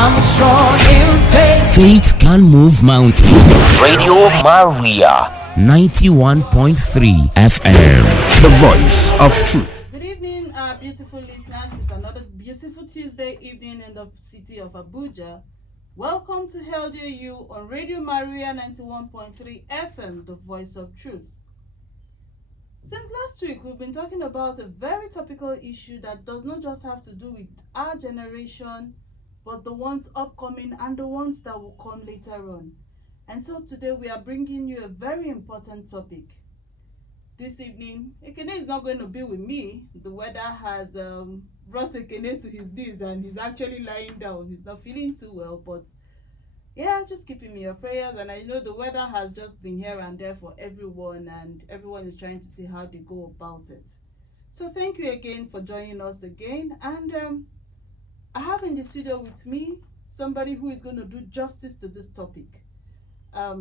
I'm strong in faith. Faith can move mountains. Radio Maria 91.3 FM. The voice of truth. Good evening, our beautiful listeners. It's another beautiful Tuesday evening in the city of Abuja. Welcome to Healthier You on Radio Maria 91.3 FM, the voice of truth. Since last week, we've been talking about a very topical issue that does not just have to do with our generation, but the ones upcoming and the ones that will come later on. And so today we are bringing you a very important topic. This evening, Ekene is not going to be with me. The weather has brought Ekene to his knees and he's actually lying down. He's not feeling too well, but yeah, just keep him in your prayers. And I know the weather has just been here and there for everyone, and everyone is trying to see how they go about it. So thank you again for joining us again. And I have in the studio with me somebody who is going to do justice to this topic.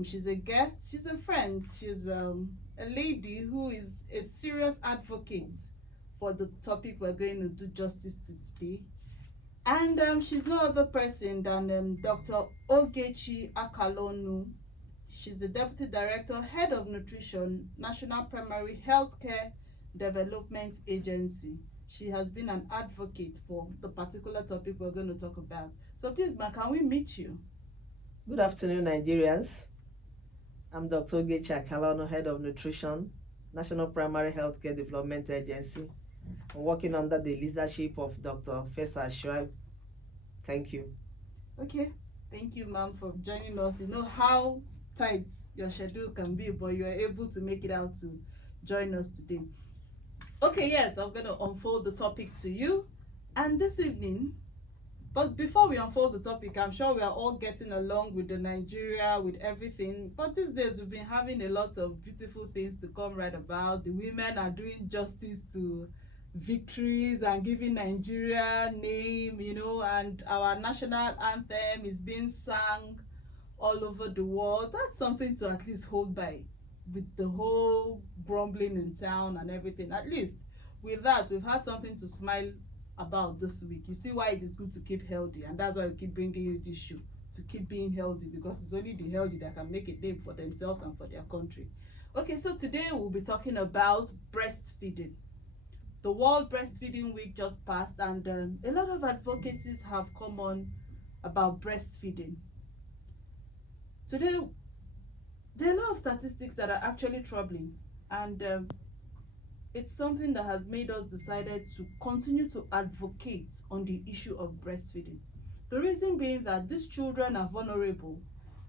She's a guest, she's a friend, she's a lady who is a serious advocate for the topic we're going to do justice to today. And she's no other person than Dr. Ogechi Akalonu. She's the Deputy Director, Head of Nutrition, National Primary Healthcare Development Agency. She has been an advocate for the particular topic we're going to talk about. So please, ma, can we meet you? Good afternoon, Nigerians. I'm Dr. Ogechi Akalonu, Head of Nutrition, National Primary Healthcare Development Agency. I'm working under the leadership of Dr. Fesa Shoaib. Thank you. Okay, thank you, ma'am, for joining us. You know how tight your schedule can be, but you are able to make it out to join us today. Okay, yes, I'm going to unfold the topic to you. And this evening, but before we unfold the topic, I'm sure we are all getting along with the Nigeria, with everything. But these days, we've been having a lot of beautiful things to come right about. The women are doing justice to victories and giving Nigeria name, you know, and our national anthem is being sung all over the world. That's something to at least hold by with the whole grumbling in town and everything. At least with that, we've had something to smile about this week. You see why it is good to keep healthy, and that's why we keep bringing you this show, to keep being healthy, because it's only the healthy that can make a name for themselves and for their country. Okay, so today we'll be talking about breastfeeding. The World Breastfeeding Week just passed, and a lot of advocacies have come on about breastfeeding. Today, there are a lot of statistics that are actually troubling, and it's something that has made us decided to continue to advocate on the issue of breastfeeding. The reason being that these children are vulnerable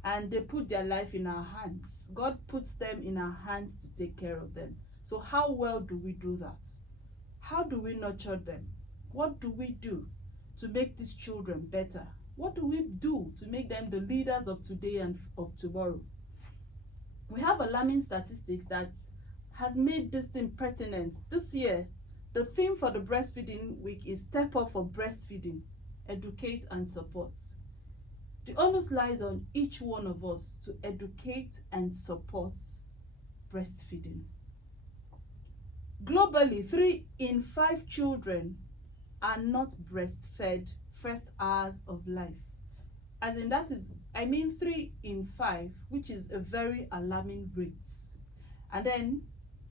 and they put their life in our hands. God puts them in our hands to take care of them. So how well do we do that? How do we nurture them? What do we do to make these children better? What do we do to make them the leaders of today and of tomorrow? We have alarming statistics that has made this thing pertinent. This year, the theme for the Breastfeeding Week is Step Up for Breastfeeding, Educate and Support. The onus lies on each one of us to educate and support breastfeeding. Globally, 3 in 5 children are not breastfed first hours of life. As in, that is, I mean 3 in 5, which is a very alarming rate. And then,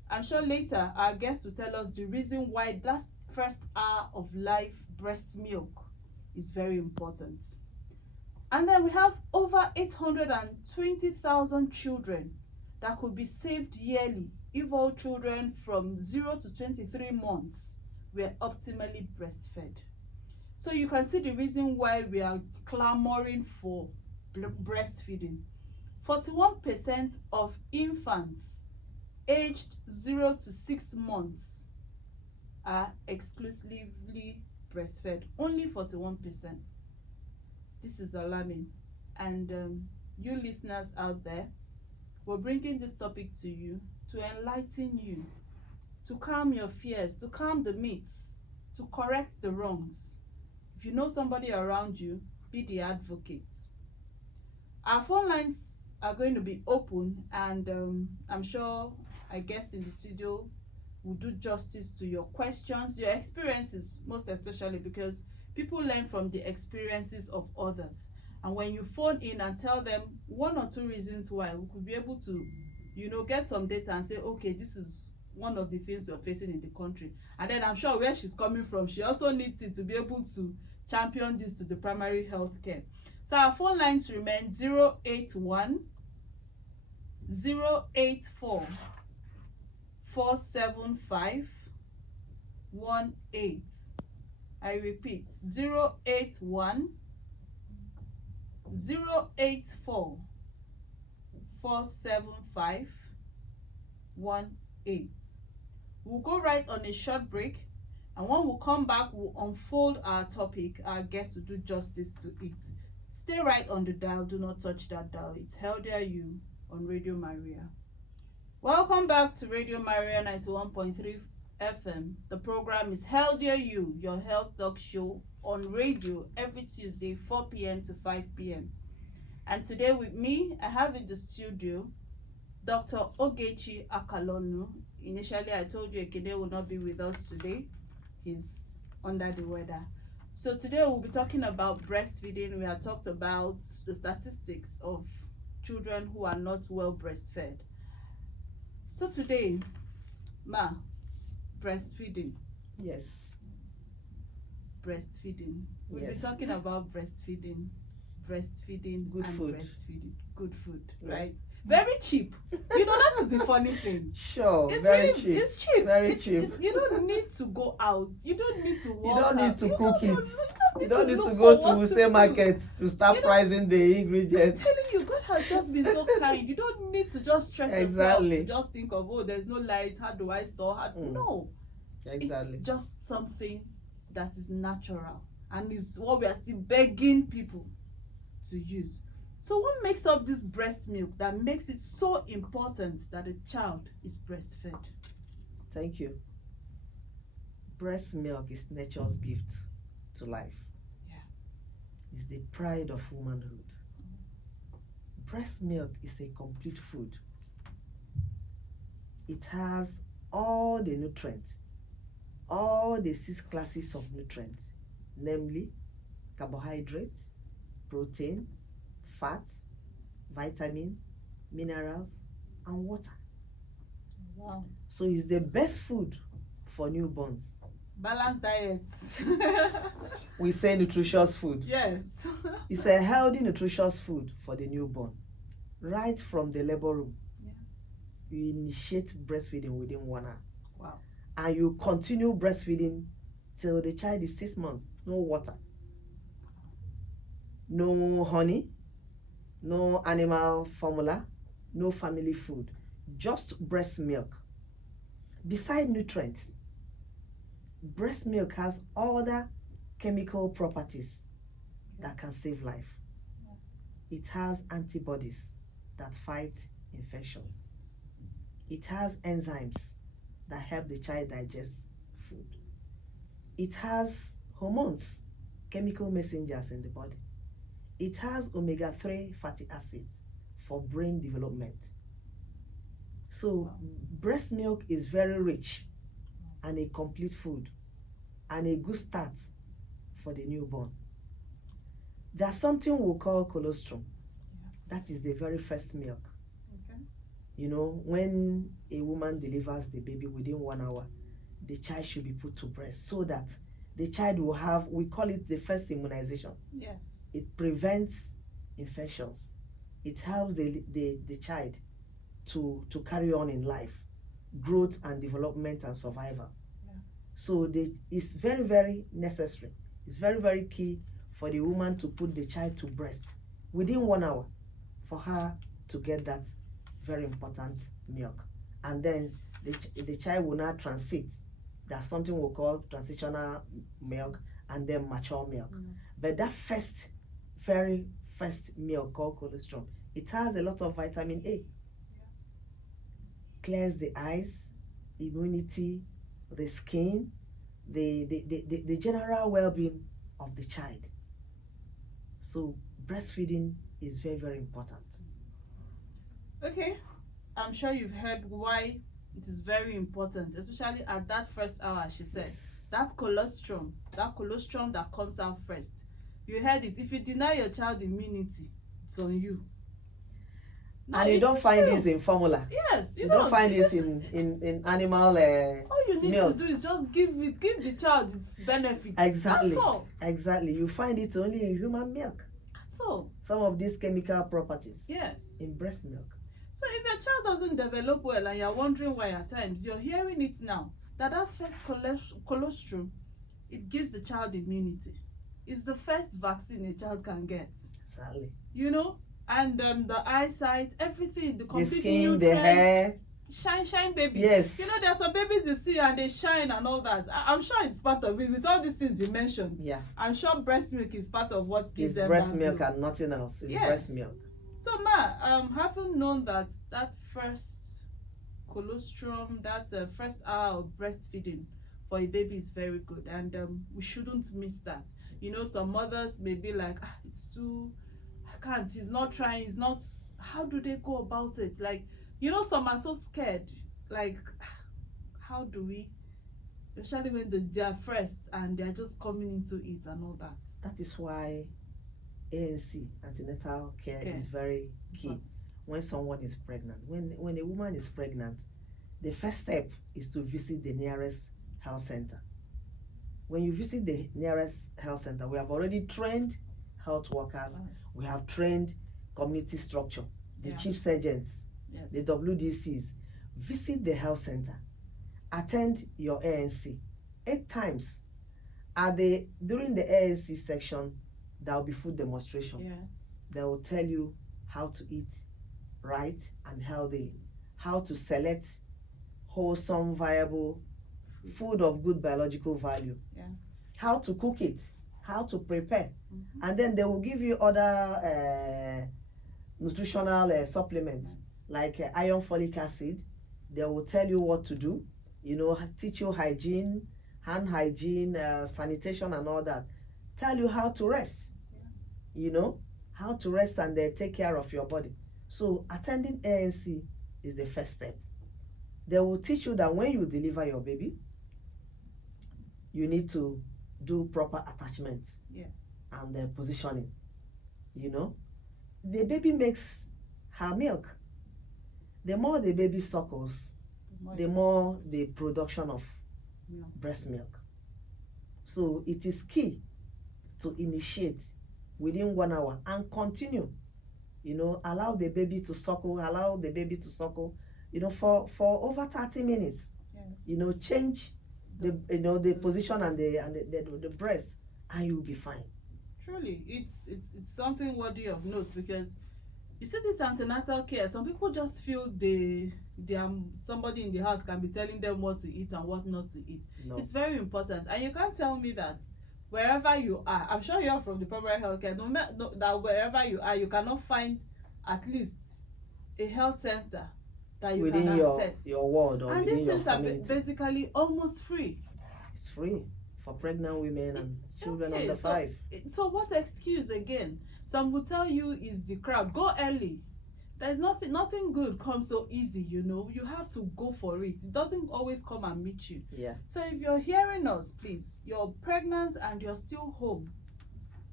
I'm sure later our guest will tell us the reason why that first hour of life breast milk is very important. And then we have over 820,000 children that could be saved yearly if all children from 0 to 23 months were optimally breastfed. So you can see the reason why we are clamoring for breastfeeding. 41% of infants aged 0 to 6 months are exclusively breastfed. Only 41%. This is alarming. And you listeners out there, we're bringing this topic to you to enlighten you, to calm your fears, to calm the myths, to correct the wrongs. If you know somebody around you, be the advocate. Our phone lines are going to be open, and I'm sure our guest in the studio will do justice to your questions, your experiences, most especially, because People learn from the experiences of others. And when you phone in and tell them 1 or 2 reasons why, we could be able to, get some data and say, okay, this is one of the things you're facing in the country. And then I'm sure where she's coming from, she also needs it to be able to champion this to the primary health care. So our phone lines remain 081 084 475 18. I repeat, 081 084 475 18. We'll go right on a short break, and when we come back, we'll unfold our topic. Our guests will do justice to it. Stay right on the dial. Do not touch that dial. It's Healthier You on Radio Maria. Welcome back to Radio Maria 91.3 FM. The program is Healthier You, your health talk show on radio every Tuesday, 4 p.m. to 5 p.m. And today with me, I have in the studio Dr. Ogechi Akalonu. Initially, I told you Ekene will not be with us today. He's under the weather. So today we'll be talking about breastfeeding. We have talked about the statistics of children who are not well breastfed. So today, breastfeeding. Yes. Breastfeeding. We'll be Yes. talking about breastfeeding, Good and food. breastfeeding. Good food, Yeah. right? Very cheap. That is the funny thing. Sure. It's very really cheap. It's cheap. Very It's- cheap. it's- you don't need to go out. You don't need to You walk don't need out. to You cook don't- it. You You don't need look to go for to what Wuse do. market to start You know- pricing the I'm ingredients. telling you, God has just been so kind. You don't need to just stress Exactly. yourself to just think of, oh, there's no light. How do I store? No, Exactly. it's just something that is natural, and is what we are still begging people to use. So what makes up this breast milk that makes it so important that a child is breastfed? Thank you. Breast milk is nature's gift to life. Yeah. It's the pride of womanhood. Breast milk is a complete food. It has all the nutrients, all the 6 classes of nutrients, namely carbohydrates, protein, fats, vitamin, minerals, and water. Wow. So it's the best food for newborns. Balanced diet. We say nutritious food. Yes. It's a healthy, nutritious food for the newborn. Right from the labor room, Yeah. you initiate breastfeeding within 1 hour. Wow. And you continue breastfeeding till the child is 6 months. No water, no honey, no animal formula, no family food, just breast milk. Beside nutrients, breast milk has other chemical properties that can save life. It has antibodies that fight infections. It has enzymes that help the child digest food. It has hormones, chemical messengers in the body. It has omega-3 fatty acids for brain development. So breast milk is very rich and a complete food and a good start for the newborn. There's something we call colostrum. That is the very first milk. Okay. When a woman delivers the baby within 1 hour, the child should be put to breast so that the child will have, we call it the first immunization. Yes. It prevents infections. It helps the child to carry on in life, growth and development and survival. Yeah. So it's very, very necessary. It's very, very key for the woman to put the child to breast within 1 hour for her to get that very important milk. And then the child will now transit. There's something we call transitional milk and then mature milk. But that very first milk called colostrum, it has a lot of vitamin A. Clears the eyes, immunity, the skin, the general well-being of the child. So breastfeeding is very, very important. Okay. I'm sure you've heard why it is very important, especially at that first hour, she said. Yes. that colostrum that comes out first. You heard it. If you deny your child immunity, it's on you. No, and you don't find true. this in formula. Yes, you don't find this in animal all you need milk. to do is just give the child its benefits. Exactly. That's all. Exactly. You find it only in human milk. That's all. Some of these chemical properties. Yes. In breast milk. So if your child doesn't develop well and you're wondering why at times, you're hearing it now, that first colostrum, it gives the child immunity. It's the first vaccine a child can get. Exactly. You know? And the eyesight, everything, the complete skin, nutrients, the hair. Shine baby. Yes. You know, there are some babies you see and they shine and all that. I'm sure it's part of it. With all these things you mentioned, yeah, I'm sure breast milk is part of what gives them breast that milk and nothing else. It's breast milk. So having known that first colostrum, that first hour of breastfeeding for a baby is very good, and we shouldn't miss that. You know, some mothers may be like, it's too, I can't, he's not trying, he's not, how do they go about it? Like, you know, some are so scared, like, how do we, especially when they are first and they're just coming into it and all that. That is why ANC, antenatal care, is very key. When someone is pregnant, when a woman is pregnant, the first step is to visit the nearest health center. When you visit the nearest health center, we have already trained health workers. Yes. We have trained community structure, the chief surgeons, yes, the WDCs. Visit the health center. Attend your ANC 8 times. During the ANC section, there will be food demonstration. Yeah. They will tell you how to eat right and healthy, how to select wholesome, viable food of good biological value, how to cook it, how to prepare, and then they will give you other nutritional supplements like iron, folic acid. They will tell you what to do, you know, teach you hygiene, hand hygiene, sanitation and all that. Tell you how to rest, you know, how to rest and take care of your body. So attending ANC is the first step. They will teach you that when you deliver your baby, you need to do proper attachments, yes, and positioning. You know, the baby makes her milk. The more the baby suckles, the more the production of breast milk. So it is key to initiate within 1 hour and continue. You know, allow the baby to suckle, you know, for over 30 minutes. Yes. You know, change the position and the breast, and you'll be fine. Truly, it's something worthy of note, because you see this antenatal care, some people just feel somebody in the house can be telling them what to eat and what not to eat. No. It's very important, and you can't tell me that wherever you are, I'm sure you're from the primary health care, that wherever you are, you cannot find at least a health center that you within can access your ward, or and within these things your are basically almost free. It's free for pregnant women and children under 5. So what excuse again? Some will tell you is the crowd. Go early. There's nothing good comes so easy, you know. You have to go for it. It doesn't always come and meet you. Yeah. So if you're hearing us, please, you're pregnant and you're still home,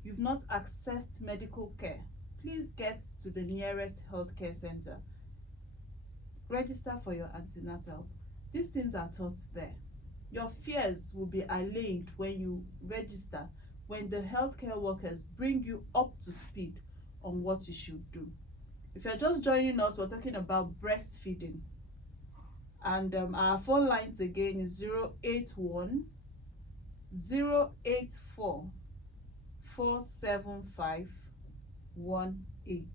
you've not accessed medical care, please get to the nearest healthcare center. Register for your antenatal. These things are taught there. Your fears will be allayed when you register, when the healthcare workers bring you up to speed on what you should do. If you're just joining us, we're talking about breastfeeding. And our phone lines again is 081 084 475 18.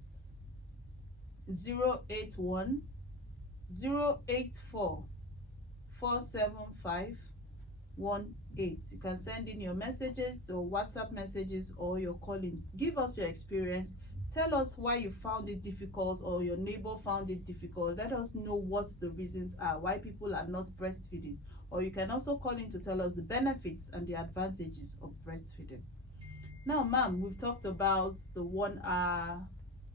081 084 475 18. You can send in your messages or WhatsApp messages or your calling. Give us your experience. Tell us why you found it difficult or your neighbor found it difficult. Let us know what the reasons are, why people are not breastfeeding. Or you can also call in to tell us the benefits and the advantages of breastfeeding. Now, ma'am, we've talked about the 1 hour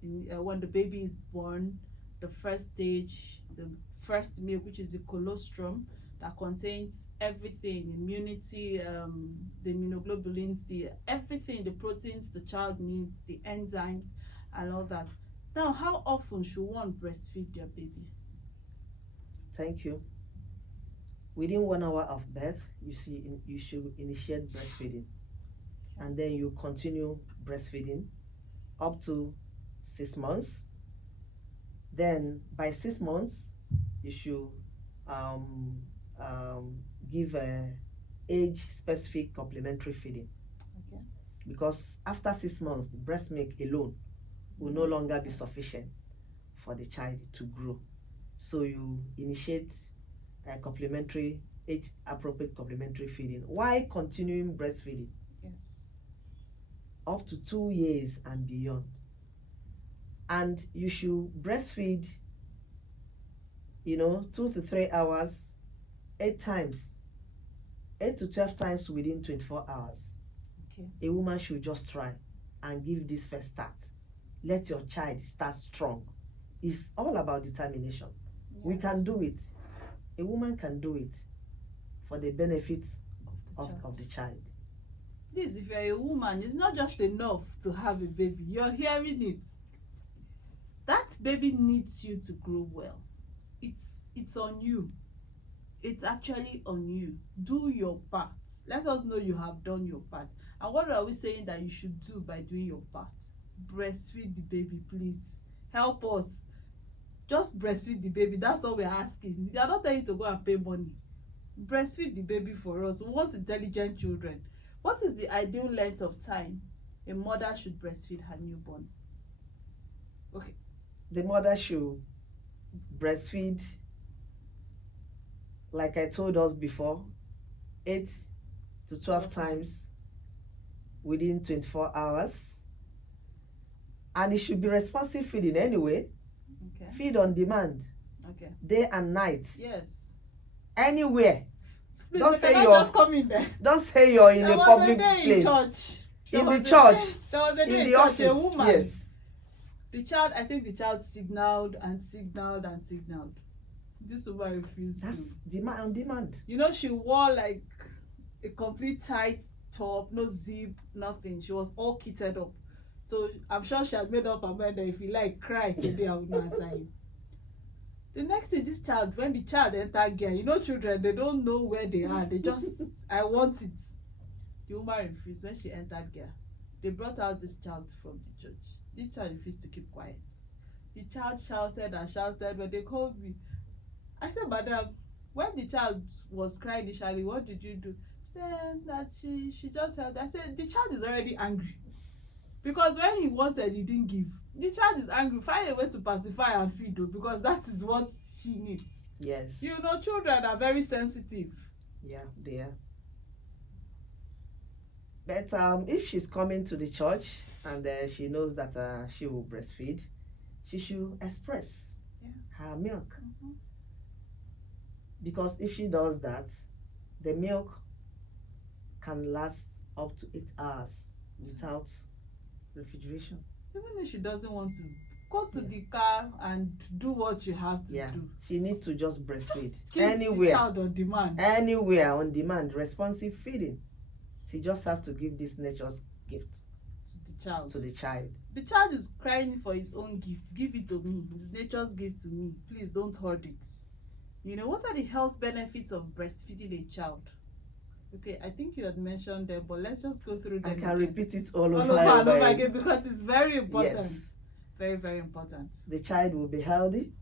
when the baby is born, the first stage, the first milk, which is the colostrum. that contains everything, immunity, the immunoglobulins, the everything, the proteins the child needs, the enzymes, and all that. Now, how often should one breastfeed their baby? Thank you. Within 1 hour of birth, you should initiate breastfeeding, and then you continue breastfeeding up to 6 months. Then by 6 months, you should give a age-specific complementary feeding. Okay. Because after 6 months, the breast milk alone will no longer be sufficient for the child to grow. So you initiate a complementary, age-appropriate complementary feeding while continuing breastfeeding Yes. up to 2 years and beyond. And you should breastfeed, 2 to 3 hours, 8 times, 8 to 12 times within 24 hours. Okay. A woman should just try and give this first start. Let your child start strong. It's all about determination. We can do it. A woman can do it for the benefits of the child. Please, if you're a woman, it's not just enough to have a baby. You're hearing it. That baby needs you to grow well. It's on you. It's actually on you. Do your part. Let us know you have done your part. And what are we saying that you should do by doing your part? Breastfeed the baby, please. Help us. Just breastfeed the baby. That's all we're asking. They are not telling you to go and pay money. Breastfeed the baby for us. We want intelligent children. What is the ideal length of time a mother should breastfeed her newborn? Okay. The mother should breastfeed, like I told us before, 8 to 12 times within 24 hours. And it should be responsive feeding anyway. Okay. Feed on demand, Okay. day and night, Yes. anywhere. Please, Don't say can I you're- just come in there? Don't say you're in There a was public a day place. in church. In There the was a church, day- There was a day in in the church, office, a woman. yes. I think the child signaled and signaled and signaled. This woman refused That's to. demand on demand. You know, she wore like a complete tight top, no zip, nothing. She was all kitted up. So I'm sure she had made up her mind that if you like cry today, I will not answer you. The next thing, this child, when the child entered gear, children, they don't know where they are. They just, I want it. The woman refused. When she entered gear, they brought out this child from the church. The child refused to keep quiet. The child shouted and shouted when they called me. I said, Madam, when the child was crying initially, what did you do? She said that she just held. I said, the child is already angry. Because when he wanted, he didn't give. The child is angry. Find a way to pacify and feed her, because that is what he needs. Yes. Children are very sensitive. Yeah, they are. But if she's coming to the church and she knows that she will breastfeed, she should express her milk. Mm-hmm. Because if she does that, the milk can last up to 8 hours without refrigeration. Even if she doesn't want to, go to the car and do what you have to do. She needs to just breastfeed. Just give anywhere. the child on demand. Anywhere on demand, responsive feeding. She just have to give this nature's gift To the child. to the child. The child is crying for his own gift. Give it to me. It's nature's gift to me. Please don't hoard it. What are the health benefits of breastfeeding a child? Okay, I think you had mentioned them, but let's just go through them. I can again. repeat it all All over over again. again, because it's very important. Yes. Very, very important. The child will be healthy.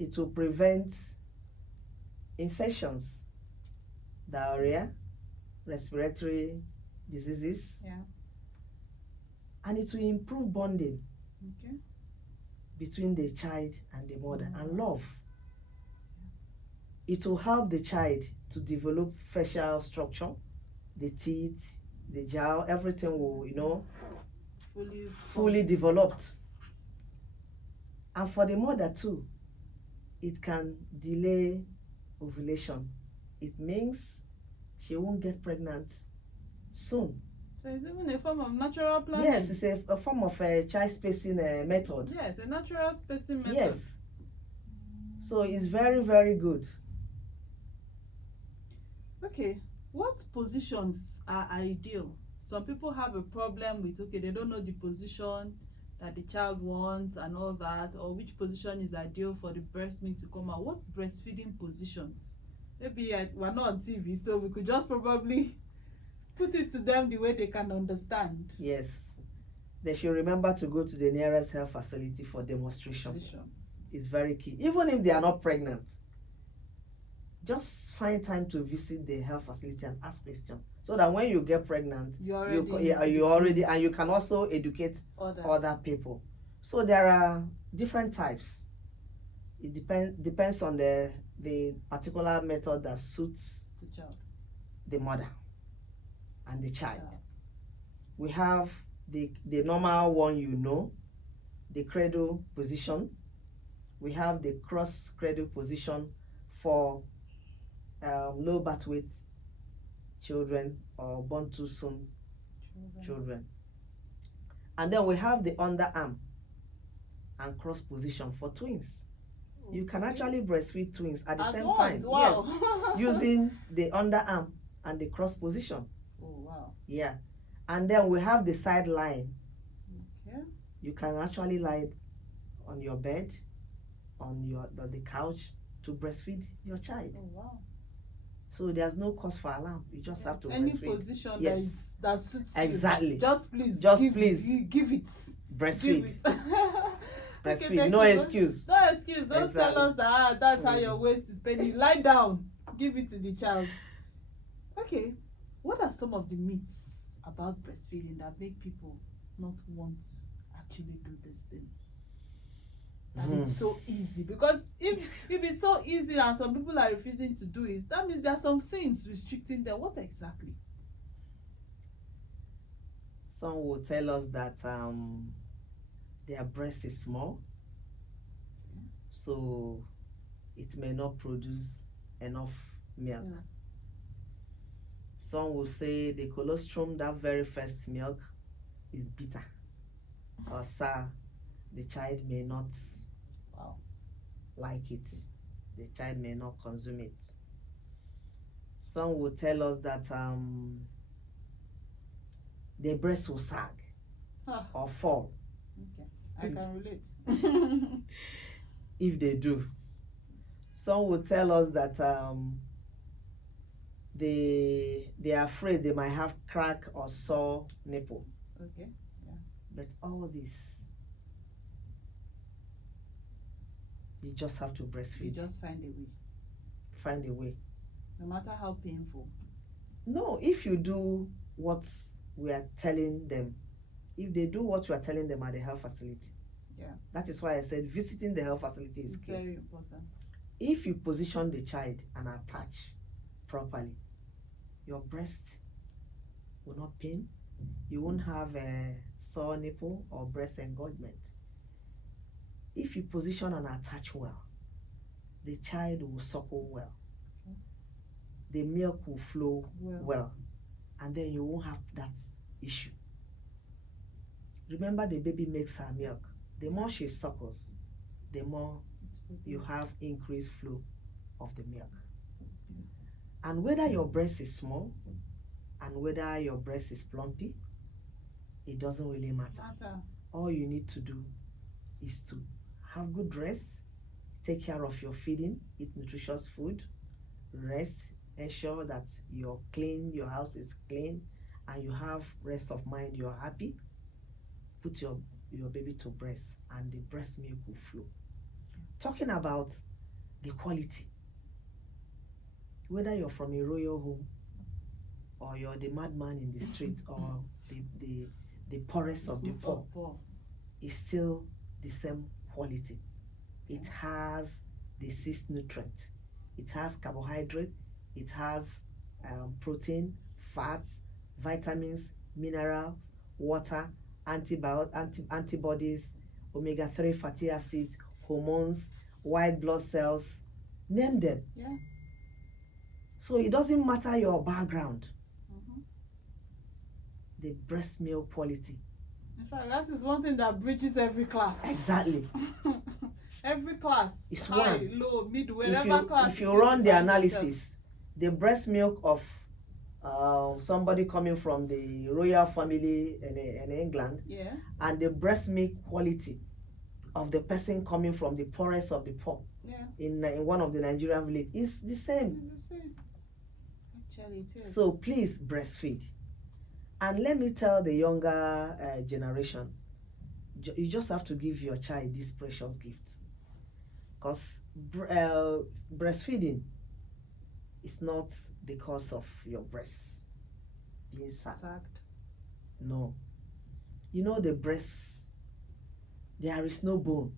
It will prevent infections, diarrhea, respiratory diseases, Yeah. and it will improve bonding Okay. between the child and the mother and love. It will help the child to develop facial structure, the teeth, the jaw, everything will, fully developed. And for the mother too, it can delay ovulation. It means she won't get pregnant soon. So it's even a form of natural planning. Yes, it's a form of a child spacing method. Yes, a natural spacing method. Yes. So it's very, very good. Okay, what positions are ideal? Some people have a problem with, okay, they don't know the position that the child wants and all that, or which position is ideal for the breast milk to come out. What breastfeeding positions? Maybe we're not on TV, so we could just probably put it to them the way they can understand. Yes. They should remember to go to the nearest health facility for demonstration. It's very key. Even if they are not pregnant, just find time to visit the health facility and ask questions, so that when you get pregnant, you already and you can also educate other people. So there are different types. It depends on the particular method that suits the child, the mother and the child. Yeah. We have the normal one, the cradle position. We have the cross cradle position for low birth weight children or born too soon children. And then we have the underarm and cross position for twins. You can actually breastfeed twins at the same time. Wow. Yes, using the underarm and the cross position. Oh wow. Yeah. And then we have the sideline. Okay. You can actually lie on your bed, on the couch, to breastfeed your child. Oh wow. So there's no cause for alarm. You just have to any breastfeed. Position Yes. that suits Exactly. you. Just please give it. Breastfeed. Give it. Breastfeed. Okay, No excuse. No excuse. Don't tell us that that's how your waist is bending. Lie down. Give it to the child. Okay. What are some of the myths about breastfeeding that make people not want to actually do this thing? That it's so easy. Because if it's so easy and some people are refusing to do it, that means there are some things restricting them. What exactly? Some will tell us that their breast is small, so it may not produce enough milk. Yeah. Some will say the colostrum, that very first milk, is bitter, or sour. The child may not like it. The child may not consume it. Some will tell us that the breast will sag or fall. Okay, I can relate. If they do. Some will tell us that they are afraid they might have crack or sore nipple. Okay. Yeah. But all this, you just have to breastfeed. You just find a way. Find a way. No matter how painful. No, if you do what we are telling them, if they do what we are telling them at the health facility, that is why I said visiting the health facility is key. Very important. If you position the child and attach properly, your breast will not pain. You won't have a sore nipple or breast engorgement. If you position and attach well, the child will suckle well. The milk will flow well, and then you won't have that issue. Remember, the baby makes her milk. The more she suckles, the more you have increased flow of the milk. And whether your breast is small and whether your breast is plumpy, it doesn't really matter. All you need to do is to have good rest, take care of your feeding, eat nutritious food, rest, ensure that you're clean, your house is clean, and you have rest of mind, you're happy. Put your baby to breast and the breast milk will flow. Talking about the quality, whether you're from a royal home or you're the madman in the streets or the poorest of the poor, it's still the same quality. It has the 6 nutrients. It has carbohydrate, it has protein, fats, vitamins, minerals, water, antibodies, omega-3 fatty acids, hormones, white blood cells, name them. Yeah. So it doesn't matter your background. The breast milk quality. In fact, that is one thing that bridges every class. Exactly. Every class. It's high, one. low, mid, wherever class. If you run the analysis, the breast milk of somebody coming from the royal family in England, Yeah. and the breast milk quality of the person coming from the poorest of the poor Yeah. in one of the Nigerian villages is the same. It's the same. Actually, it is. So please breastfeed. And let me tell the younger generation, you just have to give your child this precious gift. Because breastfeeding is not because of your breasts being sagged. No. You know the breasts, there is no bone.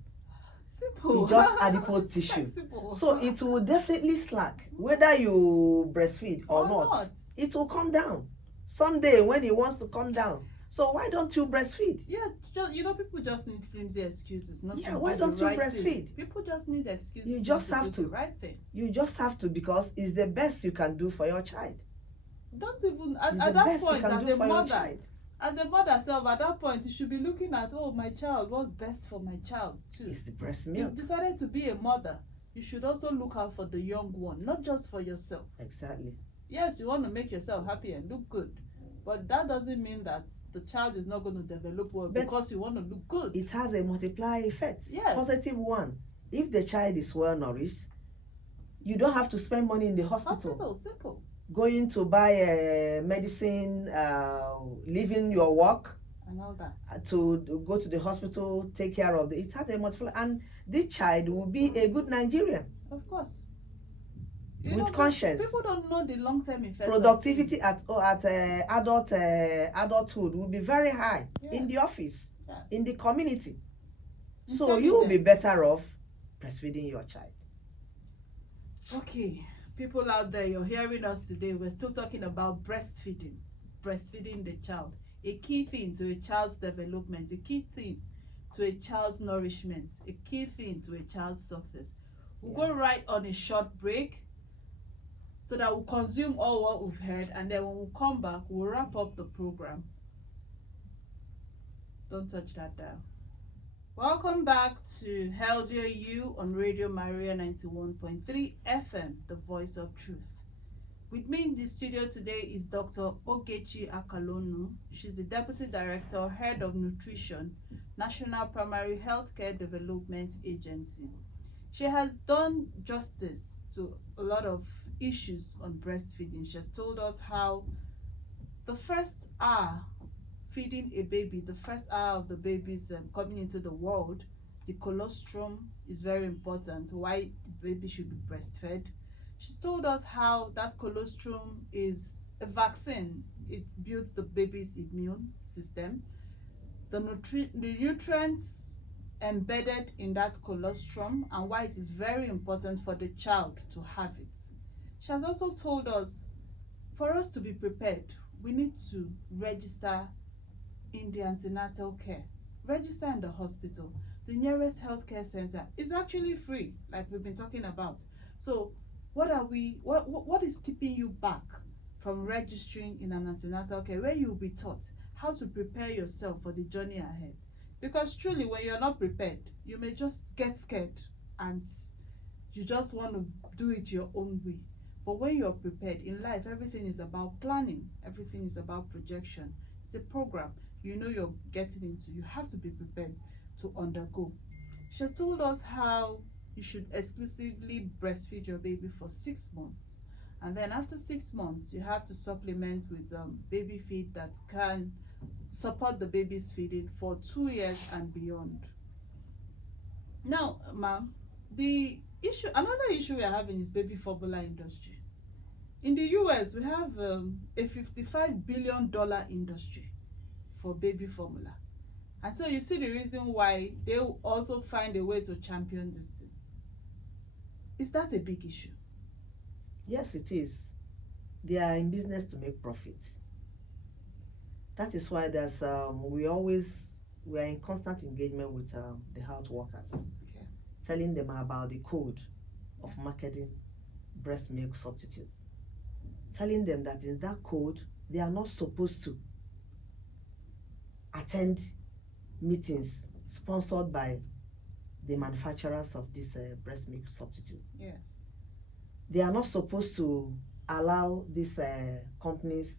Simple. It's just adipose tissue. Simple. So it will definitely slack. Whether you breastfeed or not, it will come down. Someday when it wants to come down. So why don't you breastfeed? Yeah, people just need flimsy excuses. Why don't you breastfeed? People just need excuses. You just have to. The right thing. You just have to, because it's the best you can do for your child. Don't even at that point, as a mother self, at that point you should be looking at, oh, my child, what's best for my child too. It's the breast milk. You've decided to be a mother, you should also look out for the young one, not just for yourself. Exactly. Yes, you want to make yourself happy and look good, but that doesn't mean that the child is not going to develop well because you want to look good. It has a multiplier effect. Yes. Positive one. If the child is well nourished, you don't have to spend money in the hospital. Simple. Going to buy medicine, leaving your work, and all that, to go to the hospital, take care of it has a multiplier, and this child will be a good Nigerian. Of course. With conscience. People don't know the long-term effects. Productivity at adulthood will be very high in the office, in the community. So you will be better off breastfeeding your child. Okay, people out there, you're hearing us today. We're still talking about breastfeeding the child. A key thing to a child's development, a key thing to a child's nourishment, a key thing to a child's success. We'll go right on a short break, so that we'll consume all what we've heard, and then when we come back, we'll wrap up the program. Don't touch that dial. Welcome back to Healthier You on Radio Maria 91.3 FM, the voice of truth. With me in the studio today is Dr. Ogechi Akalonu. She's the Deputy Director, Head of Nutrition, National Primary Healthcare Development Agency. She has done justice to a lot of issues on breastfeeding. She has told us how the first hour feeding a baby, the first hour of the baby's coming into the world, the colostrum is very important, why the baby should be breastfed. She's told us how that colostrum is a vaccine. It builds the baby's immune system. The nutrients embedded in that colostrum, and why it is very important for the child to have it. She has also told us, for us to be prepared, we need to register in the antenatal care. Register in the hospital. The nearest healthcare center is actually free, like we've been talking about. So what is keeping you back from registering in an antenatal care, where you'll be taught how to prepare yourself for the journey ahead? Because truly, when you're not prepared, you may just get scared and you just want to do it your own way. But when you're prepared in life, everything is about planning, everything is about projection. It's a program you know you're getting into. You have to be prepared to undergo. She has told us how you should exclusively breastfeed your baby for 6 months. And then after 6 months, you have to supplement with baby feed that can support the baby's feeding for 2 years and beyond. Now, ma'am, another issue we are having is baby formula industry. In the US, we have a $55 billion industry for baby formula. And so you see the reason why they also find a way to champion these things. Is that a big issue? Yes, it is. They are in business to make profits. That is why there's we are in constant engagement with the health workers, telling them about the code of marketing breast milk substitutes, telling them that in that code they are not supposed to attend meetings sponsored by the manufacturers of this breast milk substitute. Yes. They are not supposed to allow these companies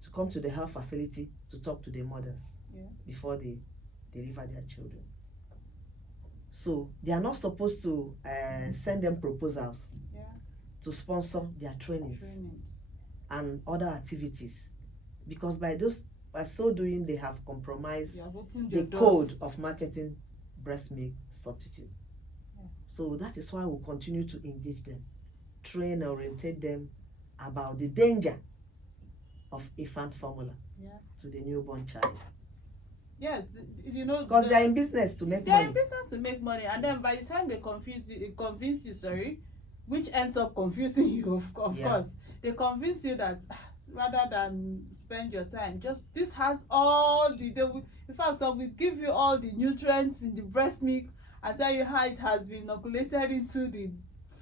to come to the health facility to talk to the mothers before they deliver their children. So they are not supposed to send them proposals to sponsor their trainings and other activities, because by so doing they have compromised the code of marketing breast milk substitute. So that is why we'll continue to engage them, train and orientate them about the danger of infant formula to the newborn child. Yes, you know, because they are in business to make money. They are in business to make money, and then by the time they convince you, sorry, which ends up confusing you, of course, they convince you that rather than spend your time, just this has all in fact, some will give you all the nutrients in the breast milk and tell you how it has been inoculated into the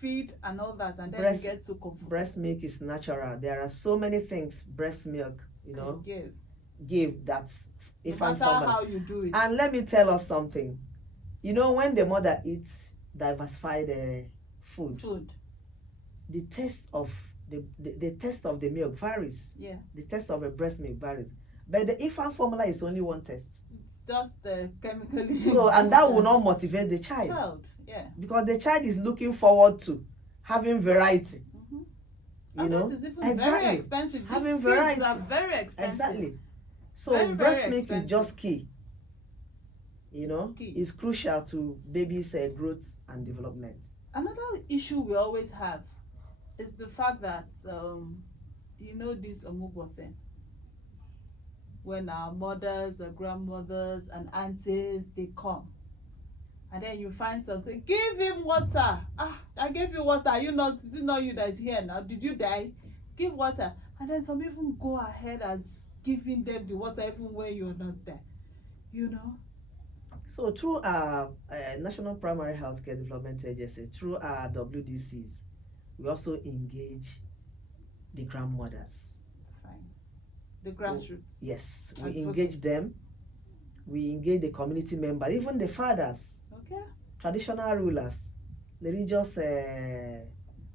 feed and all that, and then you get so comfortable. Breast milk is natural. There are so many things breast milk, give that's infant formula. No matter how you do it. And let me tell us something. You know, when the mother eats diversified food, the taste of the taste of the milk varies. Yeah. The taste of a breast milk varies. But the infant formula is only one taste. It's just the chemically. So, and that will not motivate the child. Yeah. Because the child is looking forward to having variety. You know? That is even very expensive. Having variety are very expensive. Exactly. So breast milk is just key. You know, it's crucial to baby's growth and development. Another issue we always have is the fact that you know, this omugwo thing. When our mothers or grandmothers and aunties, they come, and then you find something, give him water. I gave you water. Is it not you that is here now? Did you die? Give water. And then some even go ahead as giving them the water even when you're not there. You know. So through our National Primary Healthcare Development Agency, through our WDCs, we also engage the grandmothers. Fine. The grassroots. Yes, we engage them. We engage the community members, even the fathers. Okay. Traditional rulers, the religious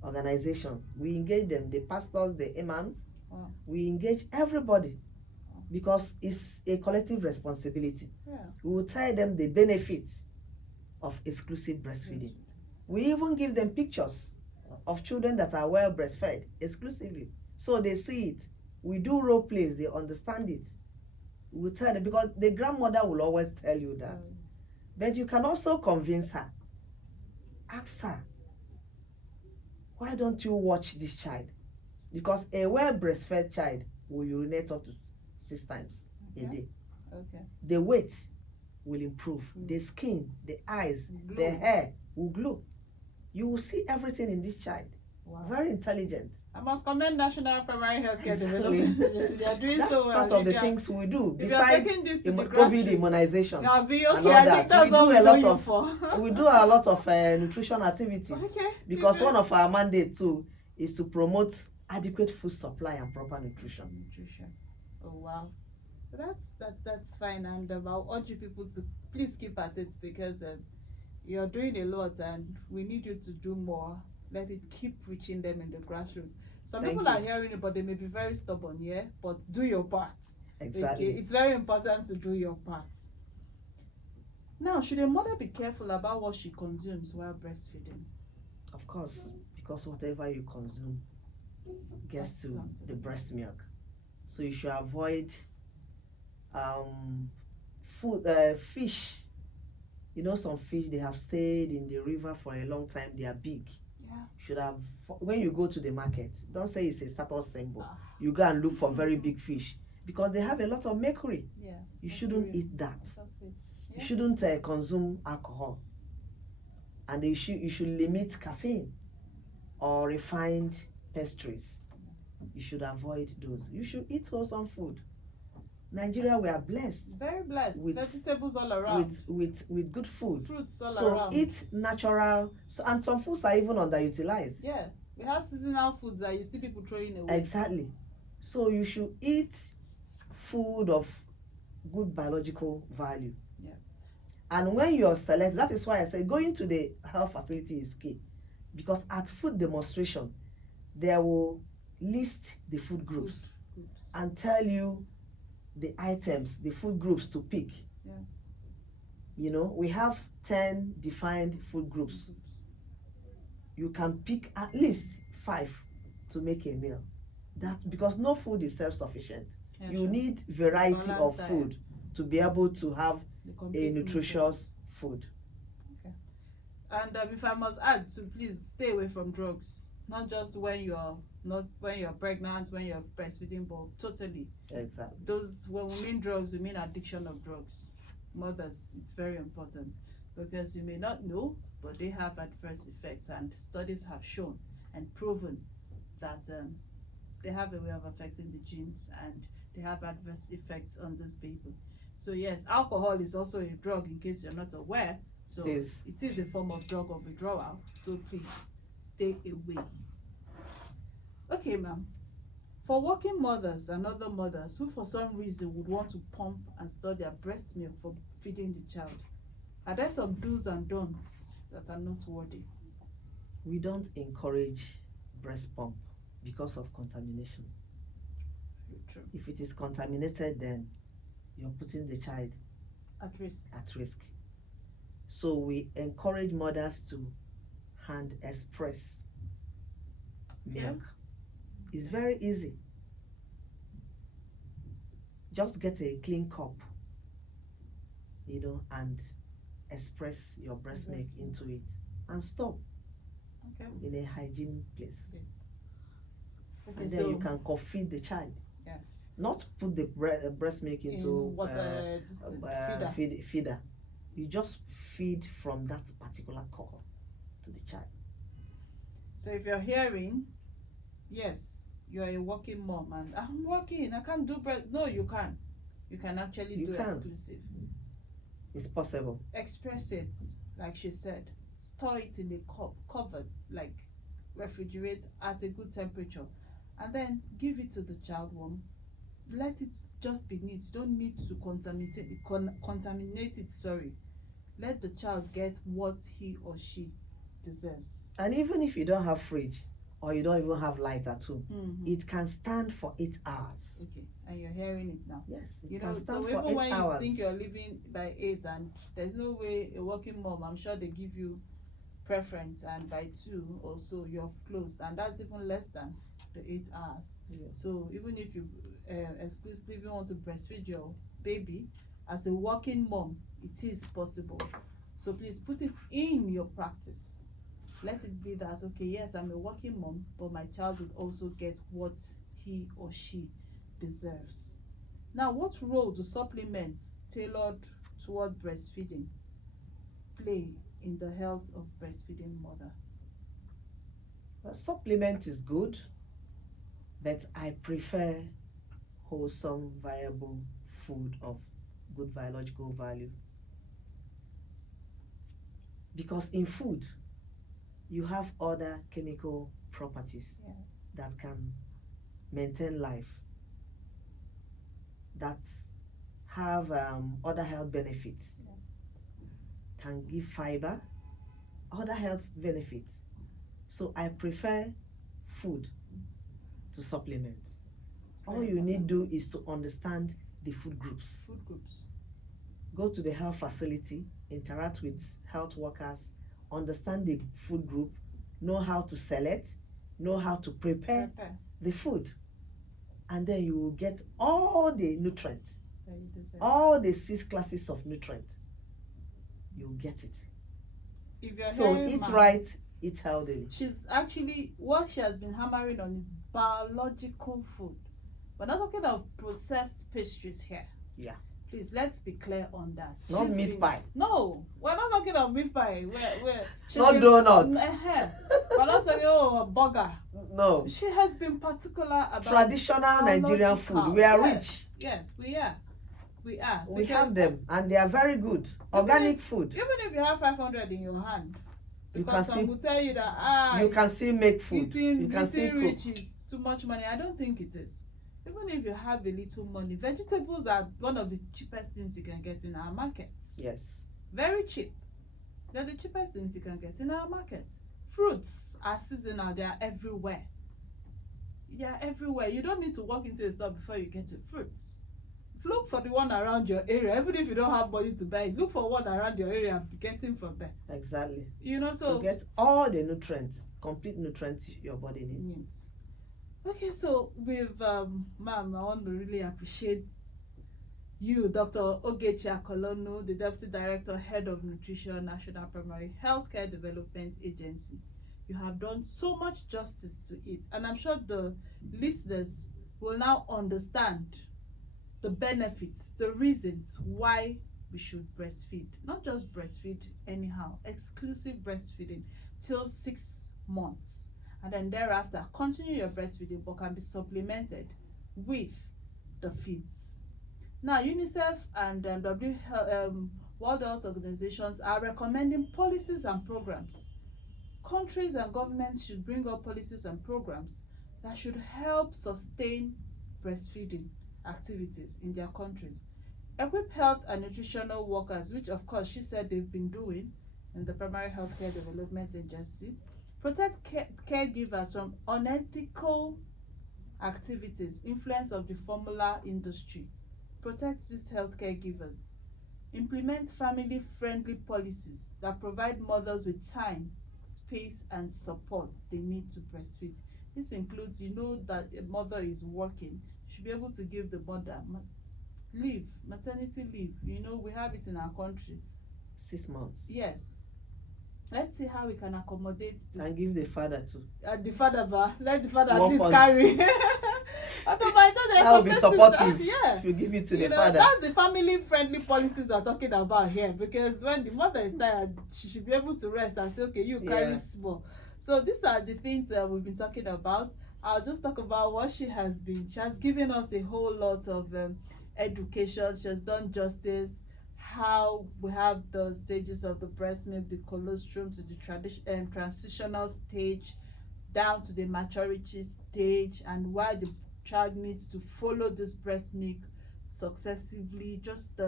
organizations. We engage them, the pastors, the imams. Wow. We engage everybody. Because it's a collective responsibility. Yeah. We will tell them the benefits of exclusive breastfeeding. We even give them pictures of children that are well breastfed exclusively, so they see it. We do role plays, they understand it. We will tell them, because the grandmother will always tell you that. But you can also convince her. Ask her, why don't you watch this child? Because a well breastfed child will urinate up to 6 times a day. Okay. The weight will improve. The skin, the eyes, the hair will glow. You will see everything in this child. Wow. Very intelligent. I must commend National Primary Healthcare Development. They are doing That's so well. Part of the things we do. Besides COVID grassroots, immunization, and all that, we do a lot of nutrition activities. Okay. Because one of our mandates too is to promote adequate food supply and proper nutrition. Oh wow, that's fine, and I'll urge you people to please keep at it, because you're doing a lot and we need you to do more. Let it keep reaching them in the grassroots. Some people are hearing it, but they may be very stubborn, but do your part. Exactly. Okay? It's very important to do your part. Now, should a mother be careful about what she consumes while breastfeeding? Of course, because whatever you consume gets to the breast milk. So you should avoid fish. You know, some fish, they have stayed in the river for a long time. They are big. Yeah. Should have, when you go to the market, don't say it's a status symbol. You go and look for very big fish, because they have a lot of mercury. Yeah. You shouldn't eat that. Yeah. You shouldn't consume alcohol. And you should limit caffeine or refined pastries. You should avoid those. You should eat wholesome food. Nigeria, we are blessed. Very blessed. With vegetables all around. With good food. Fruits all So around. eat natural. And some foods are even underutilized. Yeah. We have seasonal foods that you see people throwing away. Exactly. So you should eat food of good biological value. Yeah. And when you're select, that is why I say going to the health facility is key. Because at food demonstration, they will list the food groups and tell you the items, the food groups to pick. Yeah. You know, we have 10 defined food groups. You can pick at least 5 to make a meal. That because no food is self-sufficient. Yeah, You sure. need variety of Balanced food diet. to be able to have The a complete nutritious food. And if I must add to, please stay away from drugs. Not just when you're pregnant, when you're breastfeeding, but totally. Exactly. Those, when we mean drugs, we mean addiction of drugs. Mothers, it's very important because you may not know, but they have adverse effects, and studies have shown and proven that they have a way of affecting the genes and they have adverse effects on this baby. So yes, alcohol is also a drug in case you're not aware. So It is. it is a form of drug of withdrawal. So please stay away. Okay, ma'am. For working mothers and other mothers who for some reason would want to pump and store their breast milk for feeding the child, are there some do's and don'ts that are noteworthy? We don't encourage breast pump because of contamination. True. If it is contaminated, then you're putting the child At risk. at risk. So we encourage mothers to hand express milk. It's very easy. Just get a clean cup, you know, and express your breast milk into it and store in a hygiene place. Yes. Okay, And then you can feed the child. Yes. Not put the breast milk into feeder. You just feed from that particular cup to the child. So if you're hearing, yes, you're a working mom and I'm working, I can't do breast. No, you can. You can actually do exclusive. It's possible. Express it, like she said. Store it in a cup, covered, like refrigerate at a good temperature, and then give it to the child warm. Let it just be neat. You don't need to contaminate it. Sorry. Let the child get what he or she deserves. And even if you don't have fridge or you don't even have light at home, it can stand for 8 hours. Okay, and you're hearing it now. Yes, You can know, stand so for even 8 when hours. you think you're living by 8 and there's no way a working mom, I'm sure they give you preference, and by 2 or so you're closed, and that's even less than the 8 hours. Yeah. So even if you exclusively want to breastfeed your baby as a working mom, it is possible. So please put it in your practice. Let it be that, okay, yes, I'm a working mom, but my child would also get what he or she deserves. Now, what role do supplements tailored toward breastfeeding play in the health of breastfeeding mother? Supplement is good, but I prefer wholesome, viable food of good biological value. Because in food, you have other chemical properties that can maintain life, that have other health benefits, can give fiber, other health benefits. So I prefer food to supplement. All you need to do is to understand the food groups. Go to the health facility, interact with health workers, understand the food group, know how to select, know how to prepare the food, and then you will get all the nutrients, all the 6 classes of nutrients. You'll get it. If you're So eat right, eat healthily. She's actually, what she has been hammering on is biological food. We're not talking of processed pastries here. Yeah. Please, let's be clear on that. Not meat pie. No, we're not talking of meat pie. Not donuts. We're not saying, a burger. No. She has been particular about traditional Nigerian food. We are rich. Yes, we are. We have them, and they are very good. Organic food. Even if you have 500 in your hand, because some will tell you that you can still make food. You can still cook. Rich is too much money. I don't think it is. Even if you have a little money, vegetables are one of the cheapest things you can get in our markets. Yes. Very cheap. They're the cheapest things you can get in our markets. Fruits are seasonal. They are everywhere. Yeah, everywhere. You don't need to walk into a store before you get your fruits. Look for the one around your area. Even if you don't have money to buy it, look for one around your area and be getting from there. Exactly. You know, so to get all the nutrients, complete nutrients your body needs. Okay, so with ma'am, I want to really appreciate you, Dr. Ogechi Akalonu, the Deputy Director, Head of Nutrition, National Primary Healthcare Development Agency. You have done so much justice to it, and I'm sure the listeners will now understand the benefits, the reasons why we should breastfeed. Not just breastfeed anyhow, exclusive breastfeeding till 6 months. And then thereafter, continue your breastfeeding, but can be supplemented with the feeds. Now, UNICEF and World Health Organizations are recommending policies and programs. Countries and governments should bring up policies and programs that should help sustain breastfeeding activities in their countries. Equip health and nutritional workers, which of course she said they've been doing in the Primary Healthcare Development Agency. Protect caregivers from unethical activities, influence of the formula industry. Protect these healthcare givers. Implement family-friendly policies that provide mothers with time, space, and support they need to breastfeed. This includes, you know, that a mother is working, should be able to give the mother leave, maternity leave. You know, we have it in our country. 6 months. Yes. Let's see how we can accommodate this. And give the father too. The father, let the father at 1 least month. carry. That would be supportive. Yeah. If you give it to the know, father. That's the family-friendly policies we're talking about here. Because when the mother is tired, she should be able to rest and say, okay, you carry small. So these are the things we've been talking about. I'll just talk about what she has given us a whole lot of education. She has done justice. How we have the stages of the breast milk, the colostrum to the transitional stage, down to the maturity stage, and why the child needs to follow this breast milk successively, just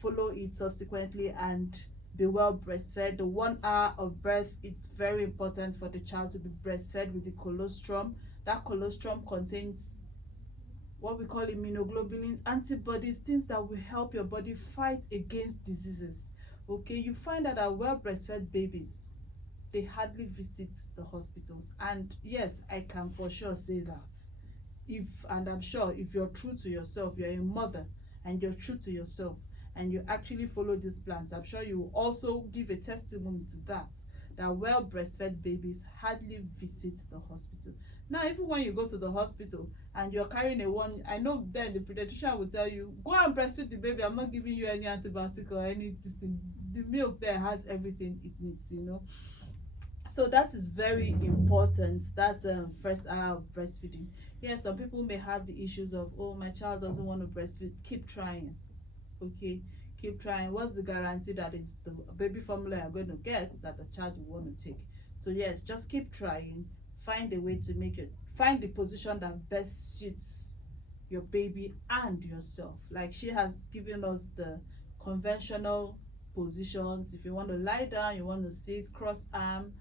follow it subsequently and be well breastfed. The 1 hour of birth, it's very important for the child to be breastfed with the colostrum. That colostrum contains what we call immunoglobulins, antibodies, things that will help your body fight against diseases. Okay, you find that our well breastfed babies, they hardly visit the hospitals. And yes, I can for sure say that. And I'm sure if you're true to yourself, you're a mother and you're true to yourself and you actually follow these plans, I'm sure you will also give a testimony to that well breastfed babies hardly visit the hospital. Now, even when you go to the hospital and you're carrying I know then the pediatrician will tell you, go and breastfeed the baby. I'm not giving you any antibiotic or any thing. The milk there has everything it needs, you know. So that is very important, that first hour of breastfeeding. Yes, some people may have the issues of, oh, my child doesn't want to breastfeed. Keep trying, okay? Keep trying. What's the guarantee that it's the baby formula you're going to get that the child will want to take? So yes, just keep trying. Find a way to find the position that best suits your baby and yourself. Like she has given us the conventional positions. If you want to lie down, you want to sit cross arm,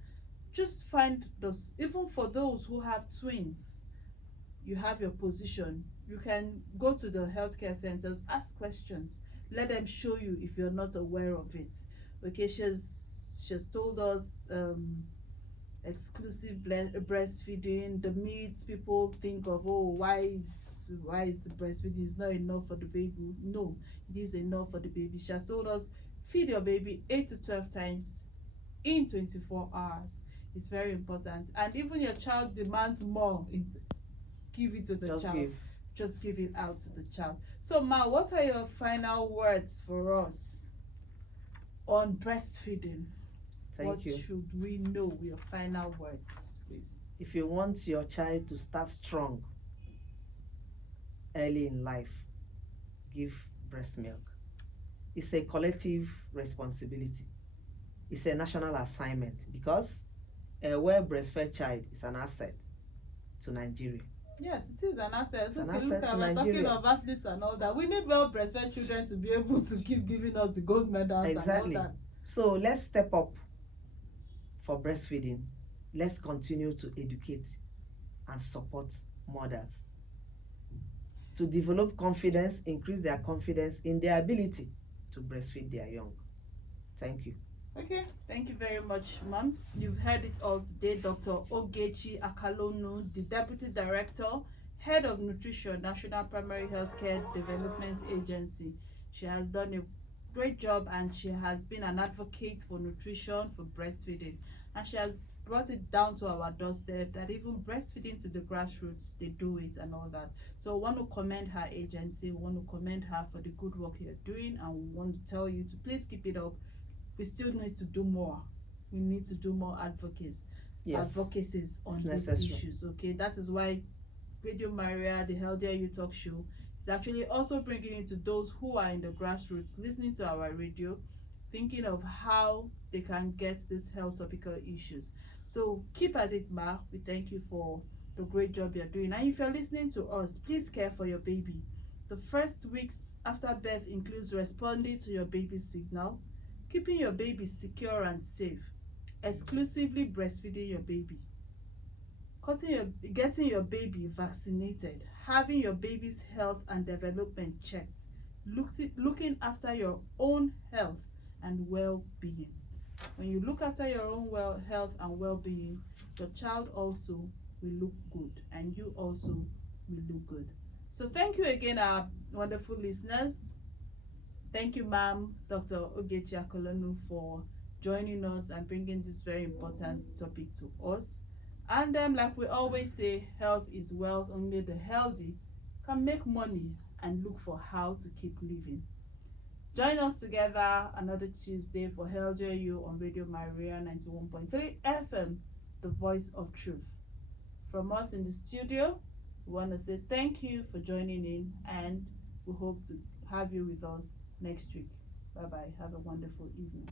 just find those. Even for those who have twins, you have your position. You can go to the healthcare centers, ask questions, let them show you if you're not aware of it. Okay, she's told us exclusive breastfeeding, the myths people think of, oh, why is the breastfeeding is not enough for the baby. No, it is enough for the baby. She has told us feed your baby 8 to 12 times in 24 hours. It's very important. And even your child demands more, give it to the child. Just give it out to the child. So Ma, what are your final words for us on breastfeeding? What should we know? Your final words, please. If you want your child to start strong early in life, give breast milk. It's a collective responsibility. It's a national assignment because a well breastfed child is an asset to Nigeria. Yes, it is an asset. It's an asset to Nigeria. We're talking of athletes and all that. We need well breastfed children to be able to keep giving us the gold medals and all that. So let's step up for breastfeeding. Let's continue to educate and support mothers. To develop confidence, increase their confidence in their ability to breastfeed their young. Thank you. Okay, thank you very much, Ma'am. You've heard it all today. Dr. Ogechi Akalonu, the Deputy Director, Head of Nutrition, National Primary Healthcare Development Agency. She has done a great job and she has been an advocate for nutrition, for breastfeeding. And she has brought it down to our doorstep that even breastfeeding to the grassroots, they do it and all that. So we want to commend her agency, we want to commend her for the good work you're doing, and we want to tell you to please keep it up. We still need to do more. We need to do more advocacies on these issues. Okay, that is why Radio Maria, the Healthier You Talk Show, is actually also bringing it to those who are in the grassroots, listening to our radio, thinking of how they can get these health topical issues. So keep at it, Ma. We thank you for the great job you're doing. And if you're listening to us, please care for your baby. The first weeks after birth includes responding to your baby's signal, keeping your baby secure and safe, exclusively breastfeeding your baby, getting your baby vaccinated, having your baby's health and development checked, looking after your own health and well-being. When you look after your own health and well-being, your child also will look good and you also will look good. So thank you again, our wonderful listeners. Thank you, Ma'am, Dr. Ogechi Akalonu, for joining us and bringing this very important topic to us. And like we always say, health is wealth. Only the healthy can make money and look for how to keep living. Join us together another Tuesday for Healthier You on Radio Maria 91.3 FM, the voice of truth. From us in the studio, we want to say thank you for joining in, and we hope to have you with us next week. Bye-bye. Have a wonderful evening.